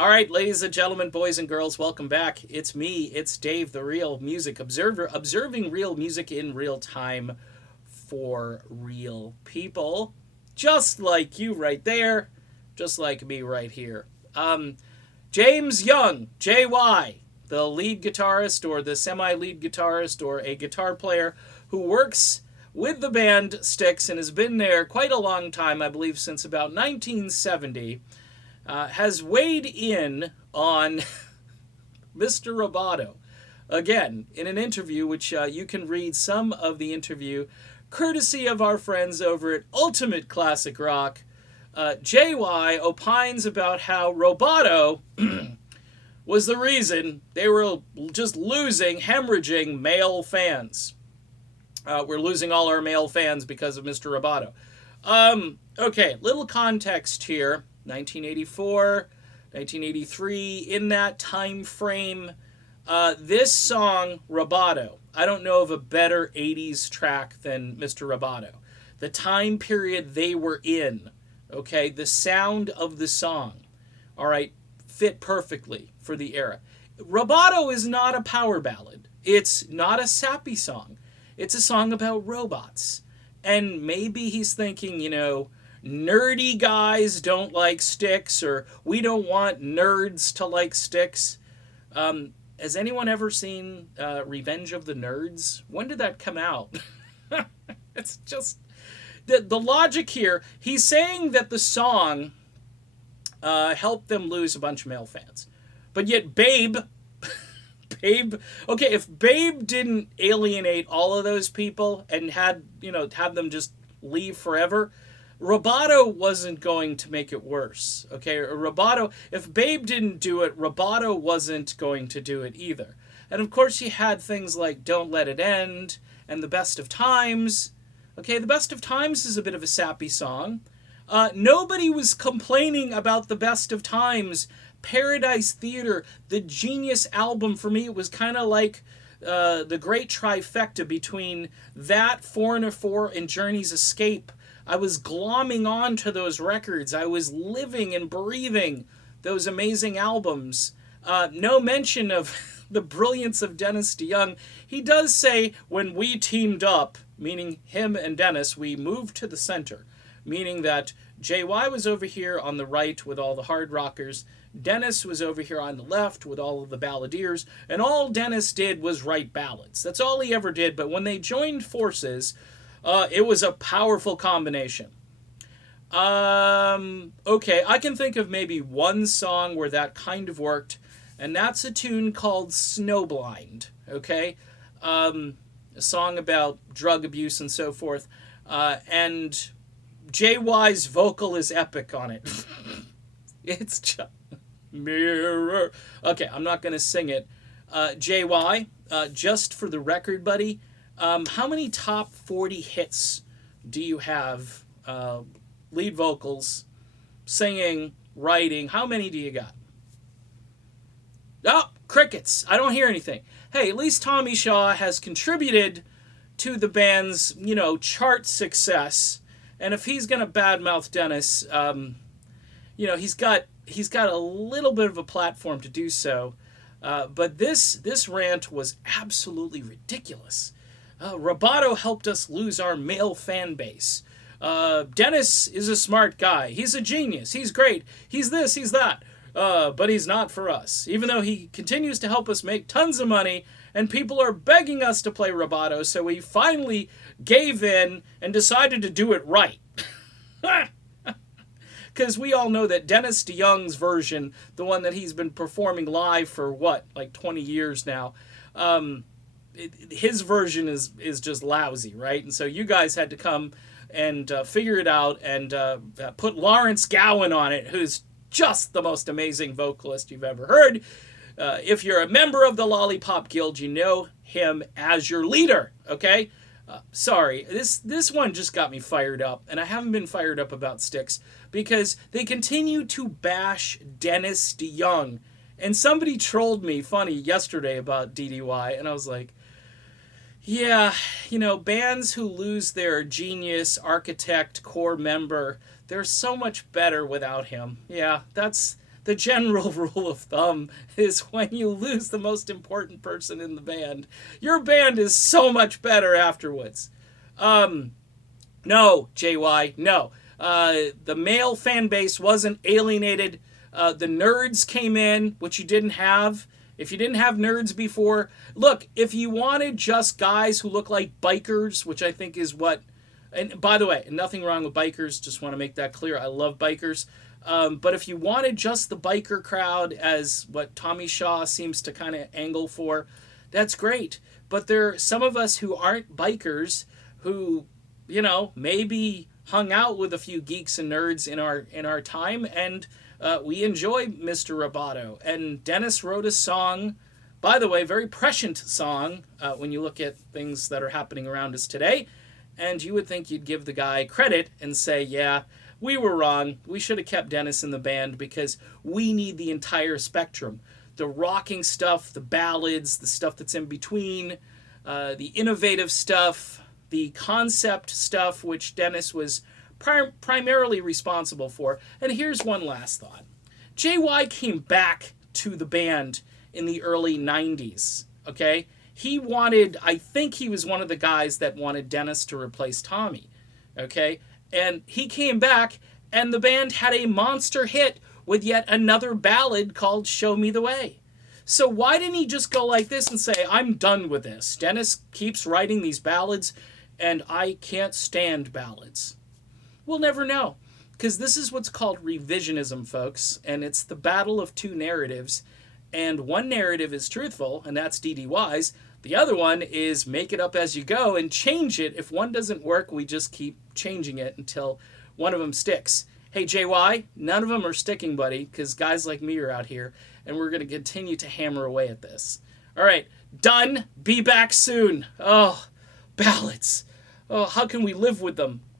All right, ladies and gentlemen, boys and girls, welcome back. It's me, it's Dave, the real music observer, observing real music in real time for real people. Just like you right there, just like me right here. James Young, JY, the lead guitarist or the semi lead guitarist or a guitar player who works with the band Styx and has been there quite a long time, I believe since about 1970. Has weighed in on Mr. Roboto again in an interview, which you can read some of the interview courtesy of our friends over at Ultimate Classic Rock. JY opines about how Roboto was the reason they were just losing, hemorrhaging male fans. We're losing all our male fans because of Mr. Roboto. Okay, little context here. 1984, 1983, in that time frame. This song, Roboto, I don't know of a better 80s track than Mr. Roboto. The time period they were in, okay, the sound of the song, all right, fit perfectly for the era. Roboto is not a power ballad. It's not a sappy song. It's a song about robots. And maybe he's thinking, nerdy guys don't like Styx, or we don't want nerds to like Styx. Has anyone ever seen Revenge of the Nerds? When did that come out? It's just the logic here. He's saying that the song helped them lose a bunch of male fans, but yet Babe, okay, if Babe didn't alienate all of those people and had them just leave forever, Roboto wasn't going to make it worse. Okay, Roboto, if Babe didn't do it, Roboto wasn't going to do it either. And of course, you had things like Don't Let It End and The Best of Times. Okay, The Best of Times is a bit of a sappy song. Nobody was complaining about The Best of Times. Paradise Theater, the genius album for me, it was kind of like the great trifecta between that, 4 and a 4, and Journey's Escape. I was glomming on to those records. I was living and breathing those amazing albums. No mention of the brilliance of Dennis DeYoung. He does say, when we teamed up, meaning him and Dennis, we moved to the center, meaning that JY was over here on the right with all the hard rockers, Dennis was over here on the left with all of the balladeers, and all Dennis did was write ballads. That's all he ever did, but when they joined forces, it was a powerful combination. Okay, I can think of maybe one song where that kind of worked, and that's a tune called Snowblind, okay? A song about drug abuse and so forth, and JY's vocal is epic on it. It's just... Mirror. Okay, I'm not going to sing it. JY, just for the record, buddy, how many top 40 hits do you have? Lead vocals, singing, writing. How many do you got? Oh, crickets. I don't hear anything. Hey, at least Tommy Shaw has contributed to the band's, chart success. And if he's going to badmouth Dennis, he's got a little bit of a platform to do so. But this rant was absolutely ridiculous. Roboto helped us lose our male fan base. Dennis is a smart guy. He's a genius. He's great. He's this, he's that. But he's not for us. Even though he continues to help us make tons of money, and people are begging us to play Roboto, so we finally gave in and decided to do it right. Because we all know that Dennis DeYoung's version, the one that he's been performing live for, like 20 years now, his version is just lousy, right? And so you guys had to come and figure it out and put Lawrence Gowan on it, who's just the most amazing vocalist you've ever heard. If you're a member of the Lollipop Guild, you know him as your leader, okay? Sorry, this one just got me fired up, and I haven't been fired up about Styx because they continue to bash Dennis DeYoung. And somebody trolled me funny yesterday about DDY, and I was like, yeah, bands who lose their genius, architect, core member, they're so much better without him. Yeah, that's the general rule of thumb is when you lose the most important person in the band, your band is so much better afterwards. No, JY, no. The male fan base wasn't alienated. The nerds came in, which you didn't have. If you didn't have nerds before, look, if you wanted just guys who look like bikers, which I think is what, and by the way, nothing wrong with bikers, just want to make that clear. I love bikers. But if you wanted just the biker crowd as what Tommy Shaw seems to kind of angle for, that's great. But there are some of us who aren't bikers who, maybe hung out with a few geeks and nerds in our time, and we enjoy Mr. Roboto. And Dennis wrote a song, by the way, very prescient song when you look at things that are happening around us today. And you would think you'd give the guy credit and say, yeah, we were wrong. We should have kept Dennis in the band because we need the entire spectrum. The rocking stuff, the ballads, the stuff that's in between, the innovative stuff, the concept stuff, which Dennis was primarily responsible for. And here's one last thought. JY came back to the band in the early 90s, okay? I think he was one of the guys that wanted Dennis to replace Tommy, okay? And he came back, and the band had a monster hit with yet another ballad called Show Me the Way. So why didn't he just go like this and say, I'm done with this. Dennis keeps writing these ballads, and I can't stand ballads. We'll never know, because this is what's called revisionism, folks, and it's the battle of two narratives. And one narrative is truthful, and that's DDY's. The other one is make it up as you go and change it. If one doesn't work, we just keep changing it until one of them sticks. Hey, JY, none of them are sticking, buddy, because guys like me are out here, and we're going to continue to hammer away at this. All right, done. Be back soon. Oh, ballads. Oh, how can we live with them?